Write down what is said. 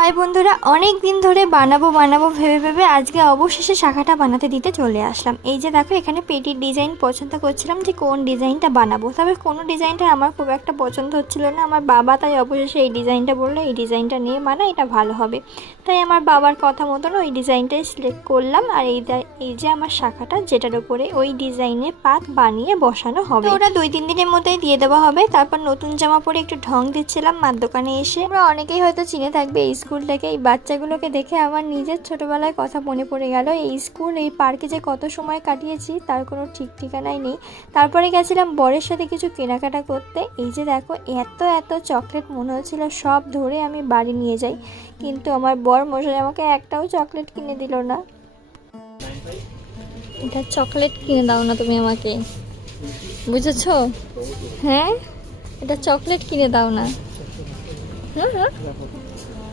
High বন্ধুরা, অনেক দিন ধরে বানাবো ভেবে ভেবে আজকে অবশেষে শাখাটা বানাতে দিতে চলে আসলাম। এই যে দেখো, এখানে পেটির ডিজাইন পছন্দ করছিলাম যে কোন ডিজাইনটা বানাবো, তবে কোনো ডিজাইনটা আমার খুব একটা পছন্দ হচ্ছিল না। আমার বাবা তাই অবশেষে এই ডিজাইনটা বললো, এই ডিজাইনটা নিয়ে বানা, এটা ভালো হবে। তাই আমার বাবার কথা মতন ওই ডিজাইনটাই সিলেক্ট করলাম। আর এই যে আমার শাখাটা, যেটার উপরে ওই ডিজাইনের পাত বানিয়ে বসানো হবে। ওরা 2-3 দিনের মধ্যেই দিয়ে দেওয়া হবে। তারপর নতুন জামা পরে একটু ঢং দিচ্ছিলাম মার দোকানে এসে। আমরা অনেকেই হয়তো চিনে থাকবে এই স্কুলটাকে। এই বাচ্চাগুলোকে দেখে আমার নিজের ছোটবেলায় কথা মনে পড়ে গেল। এই স্কুল, এই পার্কে যে কত সময় কাটিয়েছি তার কোনো ঠিক ঠিকানাই নেই। তারপরে গেছিলাম বরের সাথে কিছু কেনাকাটা করতে। এই যে দেখো, এত এত চকলেট মনে হচ্ছিল সব ধরে আমি বাড়ি নিয়ে যাই, কিন্তু আমার বর মশাই আমাকে একটাও চকলেট কিনে দিল না। এটা চকলেট কিনে দাও না তুমি আমাকে, বুঝেছো? হ্যাঁ, এটা চকলেট কিনে দাও না।